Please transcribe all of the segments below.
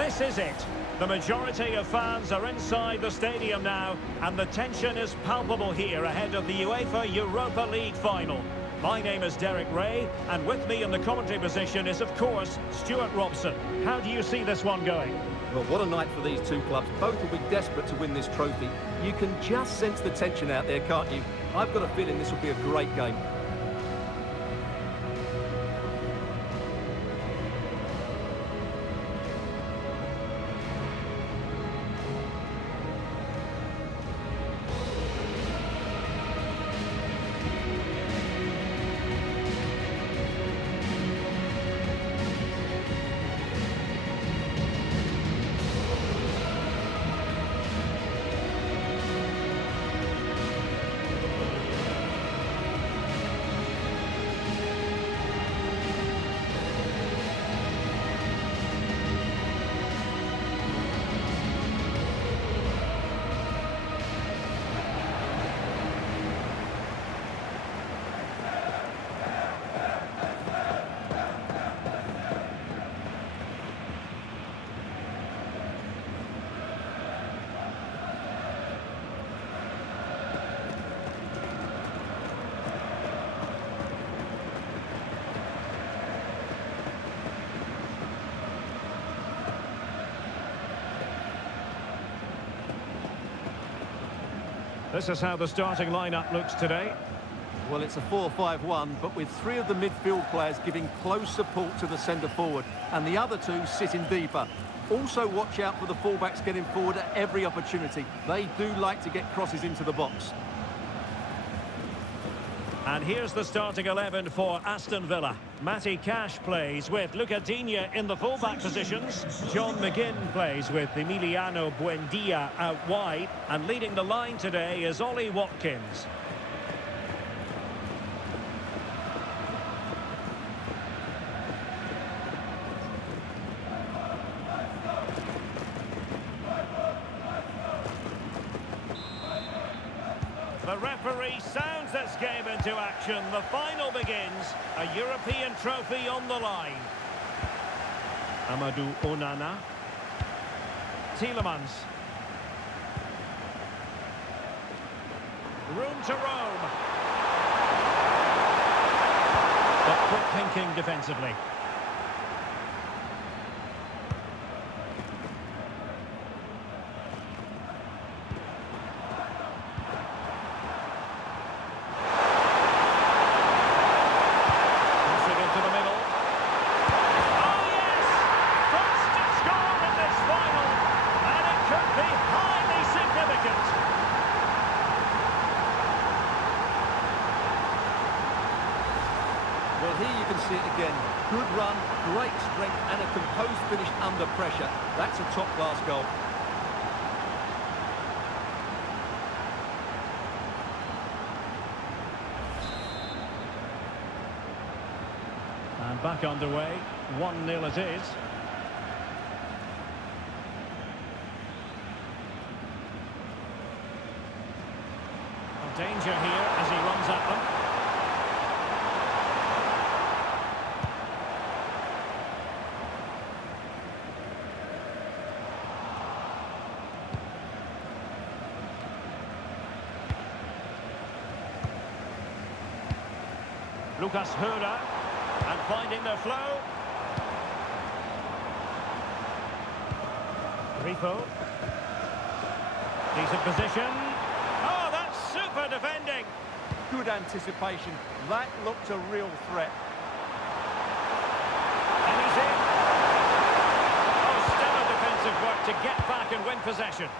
This is it. The majority of fans are inside the stadium now, and the tension is palpable here ahead of the UEFA Europa League final. My name is Derek Ray, and with me in the commentary position is, of course, Stuart Robson. How do you see this one going? Well, what a night for these two clubs. Both will be desperate to win this trophy. You can just sense the tension out there, can't you? I've got a feeling this will be a great game. This is how the starting lineup looks today. Well, it's a 4-5-1, but with three of the midfield players giving close support to the centre-forward, and the other two sitting deeper. Also watch out for the fullbacks getting forward at every opportunity. They do like to get crosses into the box. And here's the starting 11 for Aston Villa. Matty Cash plays with Luca Digne in the fullback positions. John McGinn plays with Emiliano Buendia out wide. And leading the line today is Ollie Watkins. The referee sounds this game into action. The final begins. A European trophy on the line. Amadou Onana. Tielemans. Room to roam. But quick thinking defensively. Well, here you can see it again. Good run, great strength, and a composed finish under pressure. That's a top-class goal. And back underway. 1-0 it is. Danger here as he runs at them. Lucas Höra, and finding their flow. Grifo. Decent position. Oh, that's super defending. Good anticipation. That looked a real threat. And he's in. Oh, stellar defensive work to get back and win possession.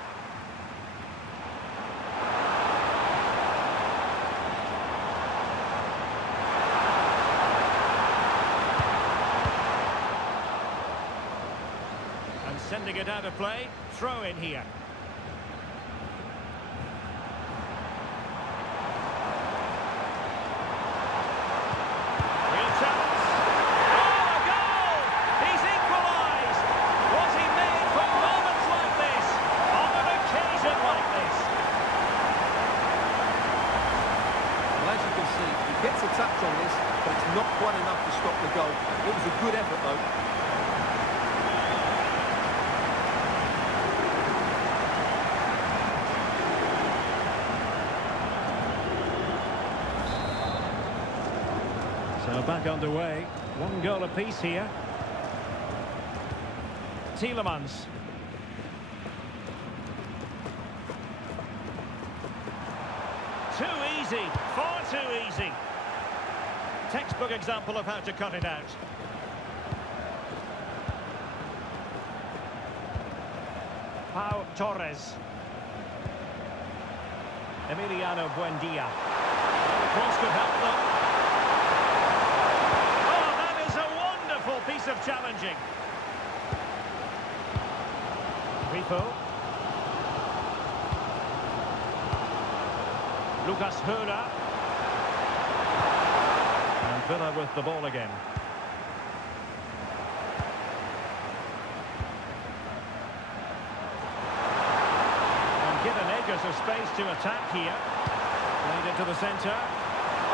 Sending it out of play, throw in here. Real chance. Oh, a goal! He's equalised! Was he made for moments like this? On an occasion like this? Well, as you can see, he gets a touch on this, but it's not quite enough to stop the goal. It was a good effort, though. back underway. One goal apiece here. Tielemans. Too easy, far too easy. Textbook example of how to cut it out. Pau Torres. Emiliano Buendia. The cross could help them. Oh, that is a wonderful piece of challenging. Ripo. Lucas Höra. And Villa with the ball again. And given acres of space to attack here. Played into the centre.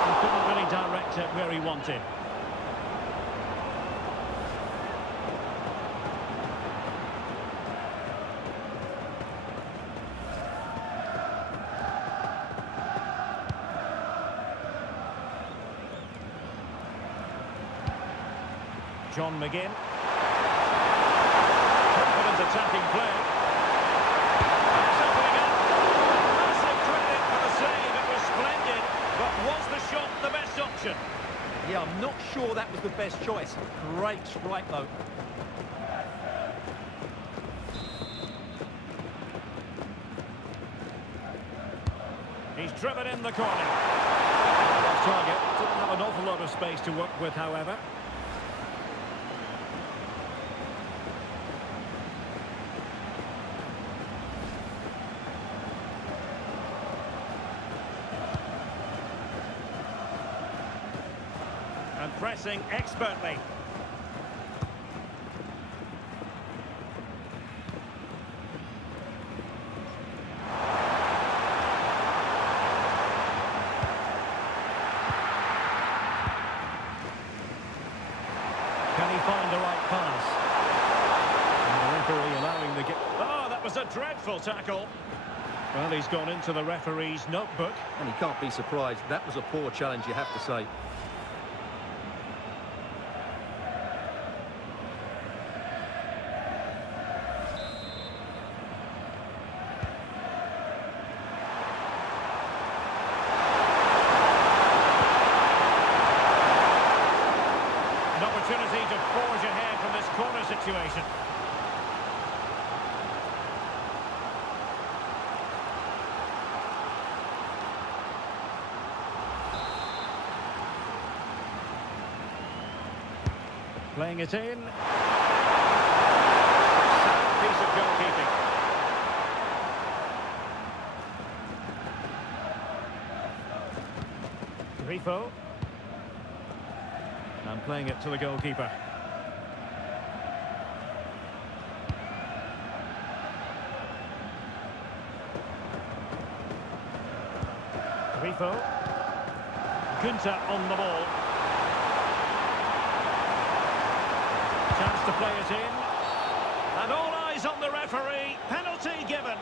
He couldn't really direct it where he wanted. John McGinn. Confident attacking play. That's opening up. Massive credit for the save. It was splendid. But was the shot the best option? Yeah, I'm not sure that was the best choice. Great strike, though. He's driven in the corner. Off target. Didn't have an awful lot of space to work with, however. And pressing expertly. Can he find the right pass? And the referee allowing the game. Oh, that was a dreadful tackle. Well, he's gone into the referee's notebook. And he can't be surprised. That was a poor challenge, you have to say. An opportunity to forge ahead from this corner situation. Playing it in. Sound piece of goalkeeping. Ripo. And playing it to the goalkeeper. Ripo. Gunter on the ball. Chance to play it in. And all eyes on the referee. Penalty given.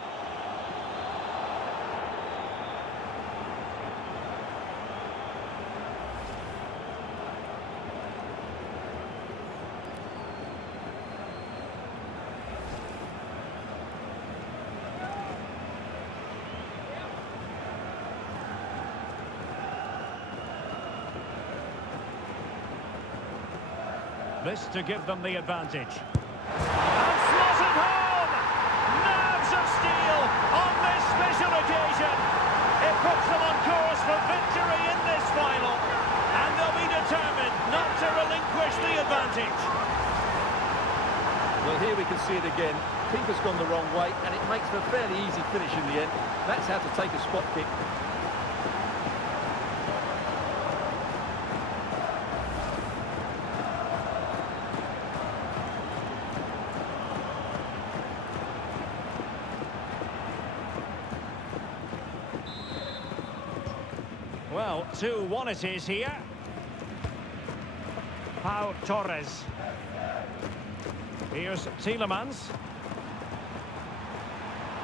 This to give them the advantage. And slotted home! Nerves of steel on this special occasion. It puts them on course for victory in this final. And they'll be determined not to relinquish the advantage. Well, here we can see it again. Keeper's gone the wrong way, and it makes for a fairly easy finish in the end. That's how to take a spot kick. Well, 2-1 it is here. Pau Torres. Here's Tielemans.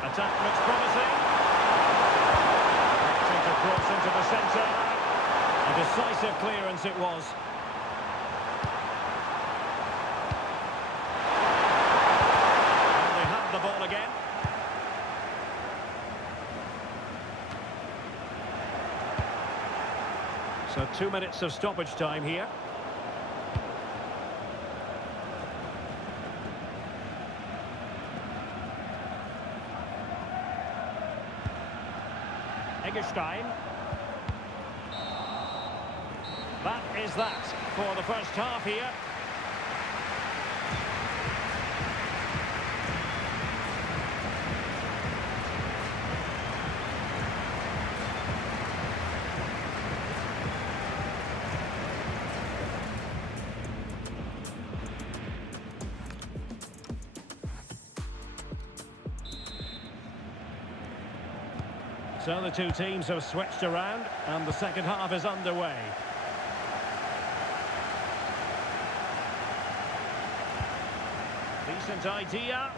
Attack looks promising. Acting to cross into the centre. A decisive clearance it was. 2 minutes of stoppage time here. Eggestein. That is that for the first half here. So the two teams have switched around and the second half is underway. Decent idea.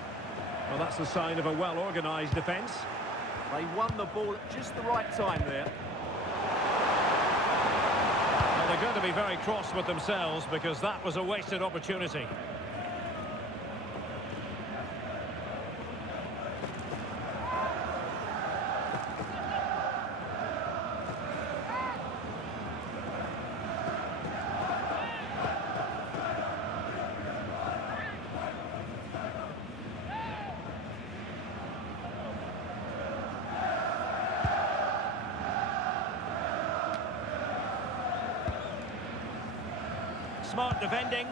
Well, that's a sign of a well-organised defence. They won the ball at just the right time there. Well, they're going to be very cross with themselves because that was a wasted opportunity. Smart defending.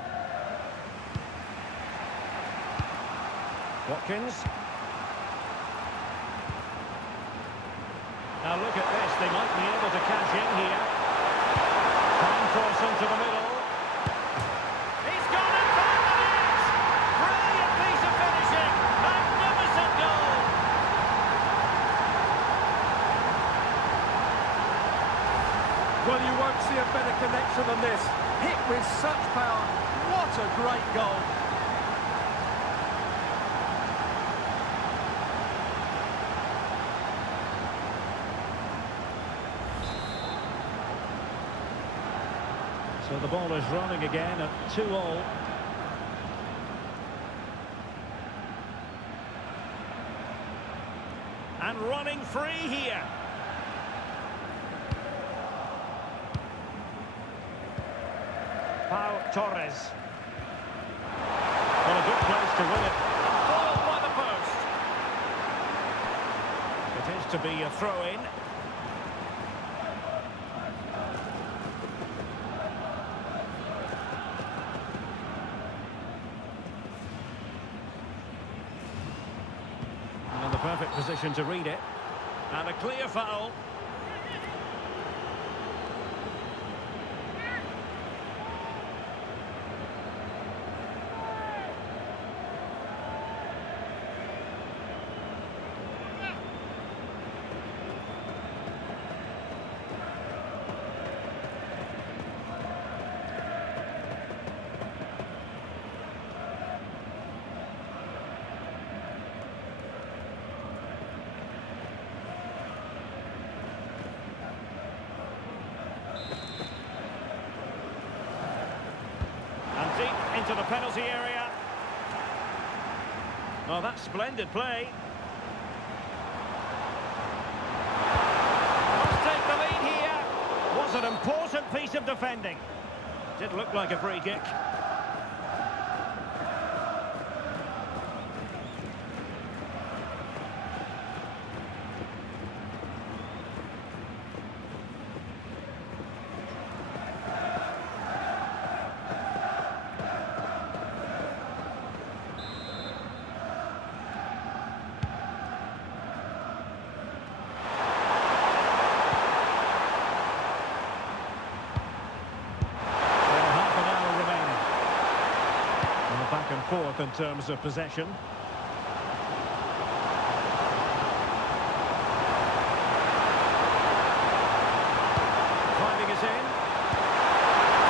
Watkins. Now look at this, they might be able to cash in here. Fine cross into the middle. He's gone and found the net! Brilliant piece of finishing! Magnificent goal! Well, you won't see a better connection than this. Hit with such power. What a great goal. So the ball is running again at 2-2. And running free here. Pau Torres. Well, a good place to win it. And followed by the post. It is to be a throw-in. And the perfect position to read it. And a clear foul. Deep into the penalty area. Oh, that's splendid play. Must take the lead here. Was an important piece of defending. Did look like a free kick. Back and forth in terms of possession. Finding us in.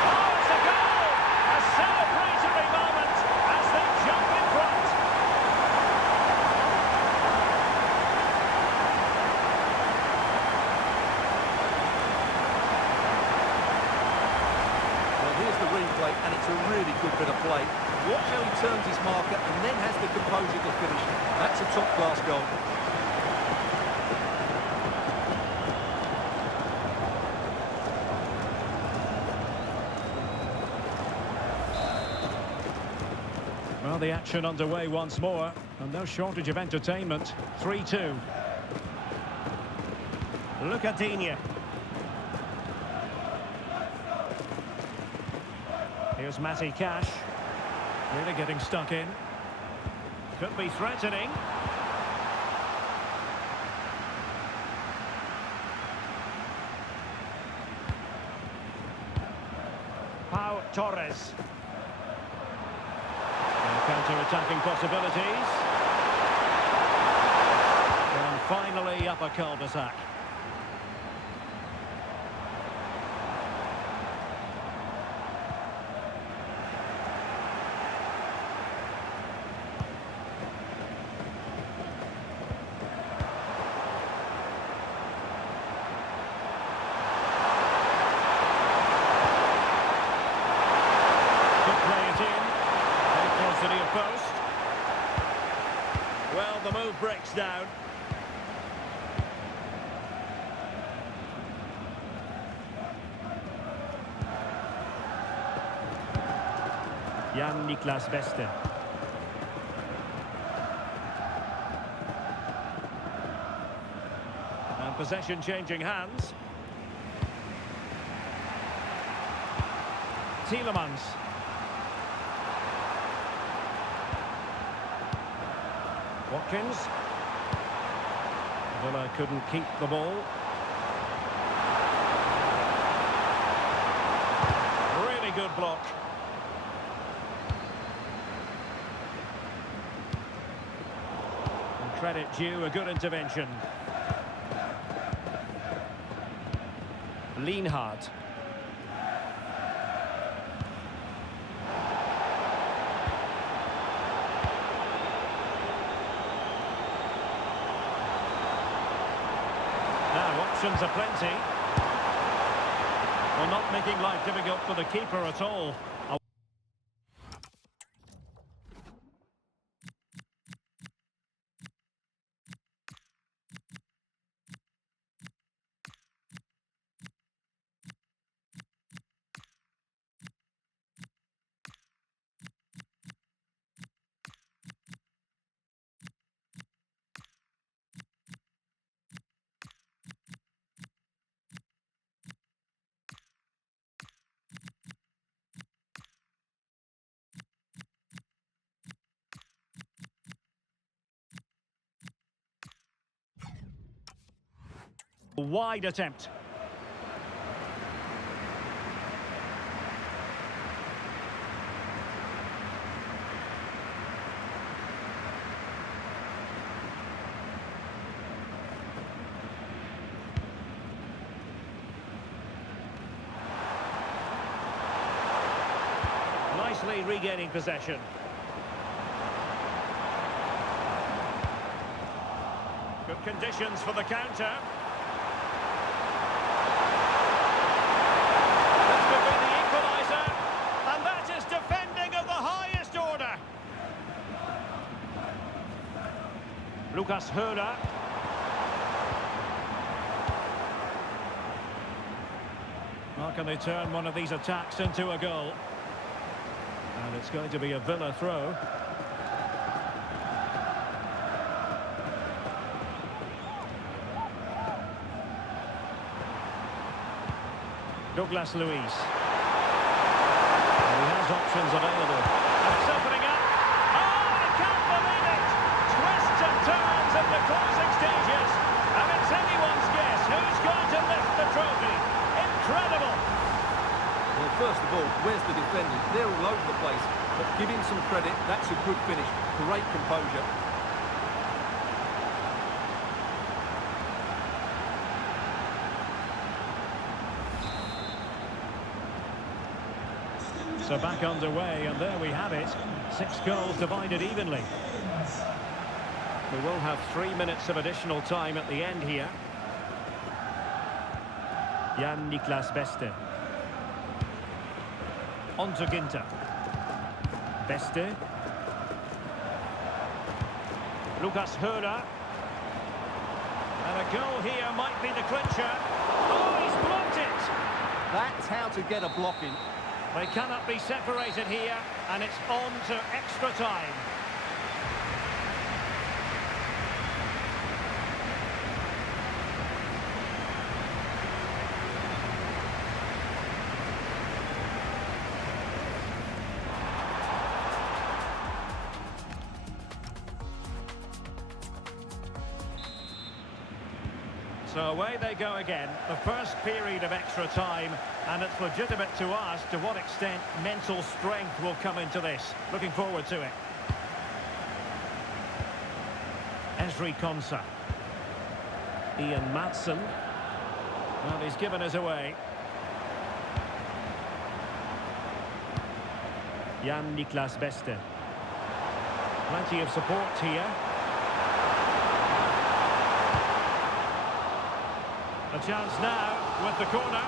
Oh, it's a goal! A celebratory moment as they jump in front. Well, here's the replay, and it's a really good bit of play. Watch how he turns his marker and then has the composure to finish. That's a top-class goal. Well, the action underway once more, and no shortage of entertainment. 3-2. Look at Digne. Here's Matty Cash. Really getting stuck in. Could be threatening. Pau Torres. Counter-attacking possibilities. And finally up a cul-de-sac. Post. Well, the move breaks down. Jan-Niklas Beste. And possession changing hands. Tielemans. Watkins. Villa couldn't keep the ball. Really good block. And credit due, a good intervention. Lienhard. Options are plenty. Well, not making life difficult for the keeper at all. Wide attempt. Nicely regaining possession. Good conditions for the counter. Lucas Höhler. How can they turn one of these attacks into a goal? And it's going to be a Villa throw. Douglas Luiz. He has options available. And it's opening up. Oh, I can't believe it! Twists and turns in the closing stages. And it's anyone's guess who's going to lift the trophy. Incredible! Well, first of all, where's the defenders? They're all over the place. But give him some credit, that's a good finish. Great composure. So back underway, and there we have it. 6 goals divided evenly. We will have 3 minutes of additional time at the end here. Jan-Niklas Beste. On to Ginter. Beste. Lucas Höhler. And a goal here might be the clincher. Oh, he's blocked it! That's how to get a block in. They cannot be separated here, and it's on to extra time. So away they go again, the first period of extra time, and it's legitimate to ask to what extent mental strength will come into this. Looking forward to it. Esri Konsa. Ian Madsen. Well, he's given us away. Jan Niklas Beste. Plenty of support here. A chance now with the corner.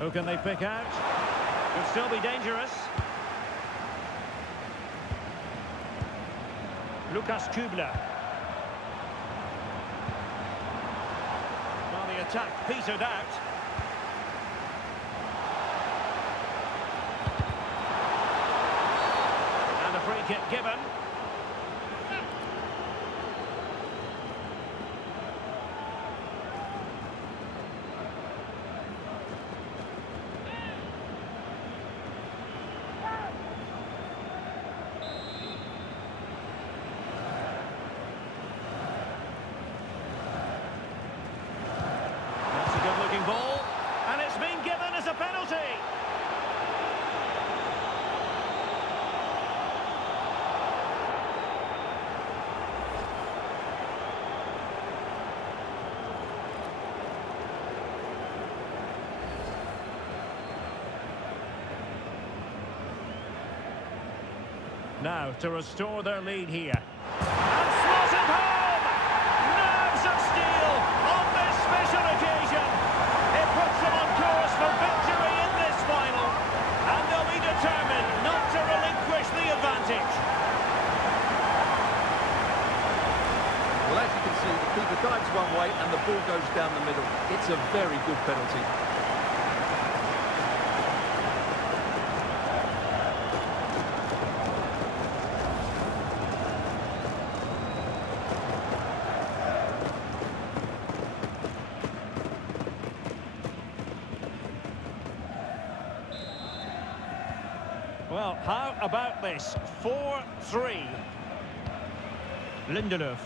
Who can they pick out? Could still be dangerous. Lucas Kubler. Well, the attack petered out. And a free kick given. Ball, and it's been given as a penalty. Now to restore their lead here. And slotted home! Nerves of steel on this special occasion. It puts them on course for victory in this final, and they'll be determined not to relinquish the advantage. Well, as you can see, the keeper dives one way and the ball goes down the middle. It's a very good penalty. Well, how about this? 4-3. Lindelöf.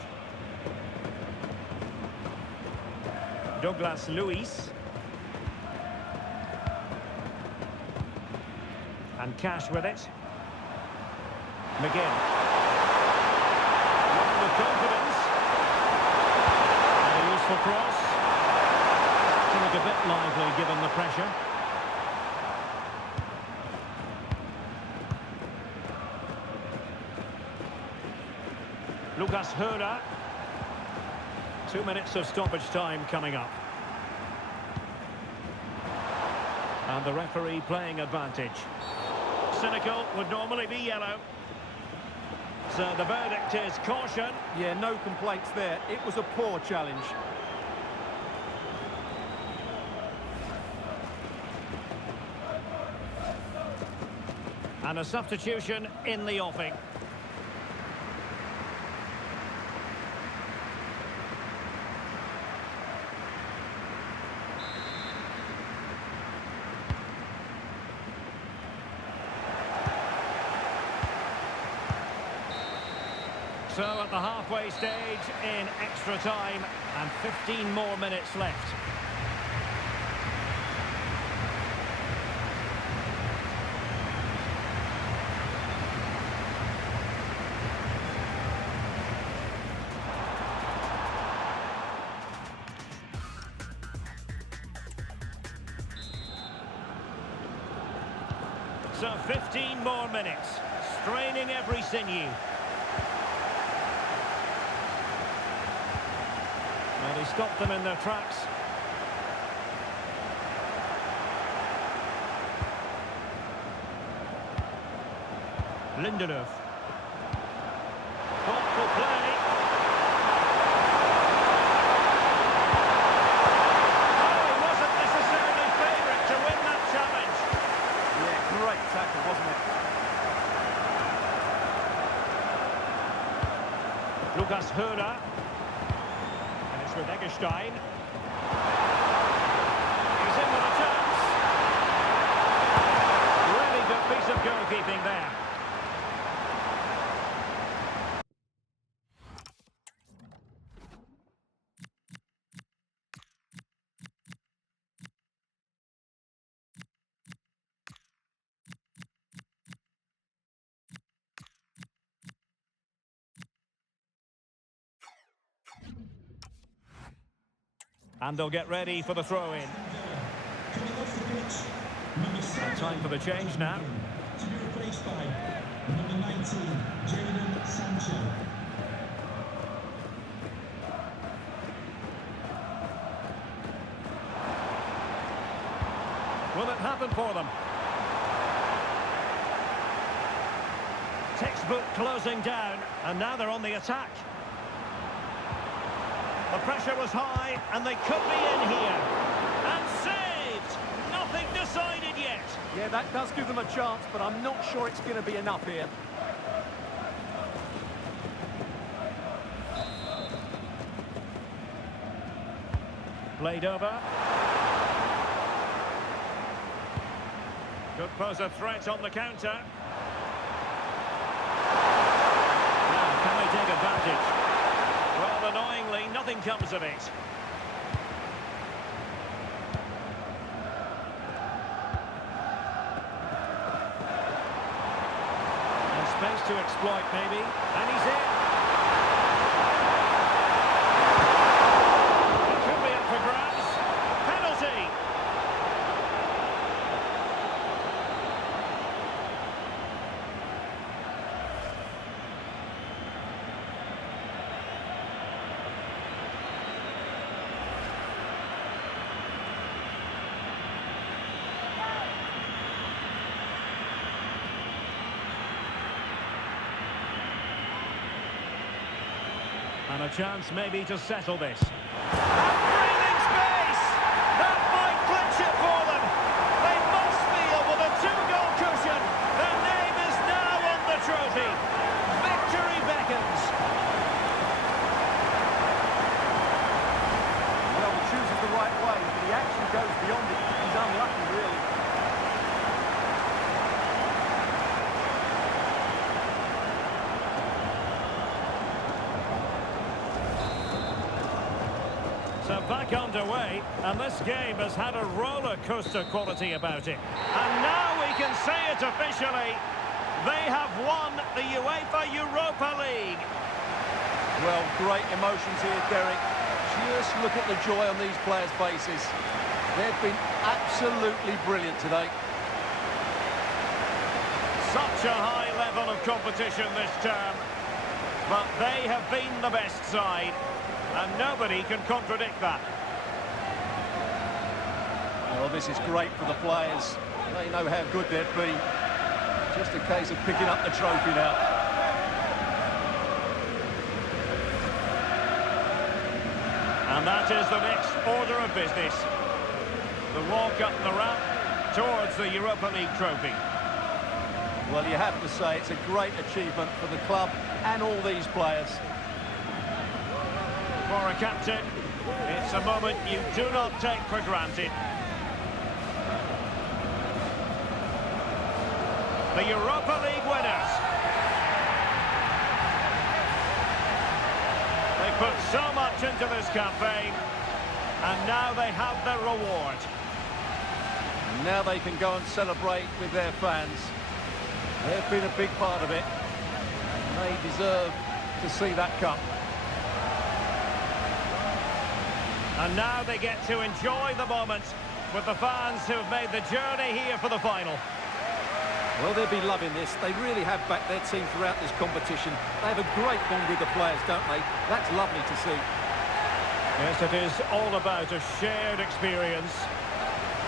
Douglas Luiz. And Cash with it. McGinn. With confidence. And a useful cross. To look a bit lively given the pressure. Lucas Höra. 2 minutes of stoppage time coming up. And the referee playing advantage. Cynical would normally be yellow. So the verdict is caution. Yeah, no complaints there. It was a poor challenge. And a substitution in the offing. So at the halfway stage in extra time, and 15 more minutes left. So 15 more minutes, straining every sinew. He stopped them in their tracks. Lindelöf. Thoughtful play. Oh, he wasn't necessarily favourite to win that challenge. Yeah, great tackle, wasn't it? Lucas Höhler. And it's with Eggestein. He's in with a chance. Really good piece of goalkeeping there. And they'll get ready for the throw-in. Time for the change now. To be replaced by number 19, Jadon Sancho. Will it happen for them? Textbook closing down, and now they're on the attack. The pressure was high, and they could be in here. And saved! Nothing decided yet. Yeah, that does give them a chance, but I'm not sure it's going to be enough here. Played over. Could pose a threat on the counter. Now, can they take advantage? Well, annoyingly, nothing comes of it. And space to exploit, maybe. And he's in. It could be up for grabs. Penalty. And a chance maybe to settle this. And breathing space! That might clinch it for them. They must feel with a two-goal cushion. Their name is now on the trophy. Victory beckons. Well, he chooses the right way, but the action goes beyond it. He's unlucky, really. So back underway, and this game has had a roller coaster quality about it. And now we can say it officially. They have won the UEFA Europa League. Well, great emotions here, Derek. Just look at the joy on these players' faces. They've been absolutely brilliant today. Such a high level of competition this term. But they have been the best side. And nobody can contradict that. Well, this is great for the players. They know how good they've been. Just a case of picking up the trophy now. And that is the next order of business. The walk up the ramp towards the Europa League trophy. Well, you have to say it's a great achievement for the club and all these players. For a captain, it's a moment you do not take for granted. The Europa League winners. They put so much into this campaign, and now they have their reward. And now they can go and celebrate with their fans. They've been a big part of it. They deserve to see that cup. And now they get to enjoy the moment with the fans who have made the journey here for the final. Well, they'll be loving this. They really have backed their team throughout this competition. They have a great bond with the players, don't they? That's lovely to see. Yes, it is all about a shared experience.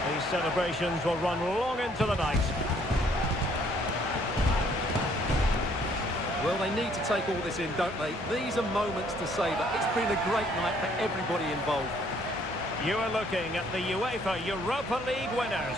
These celebrations will run long into the night. Well, they need to take all this in, don't they? These are moments to savour. It's been a great night for everybody involved. You are looking at the UEFA Europa League winners.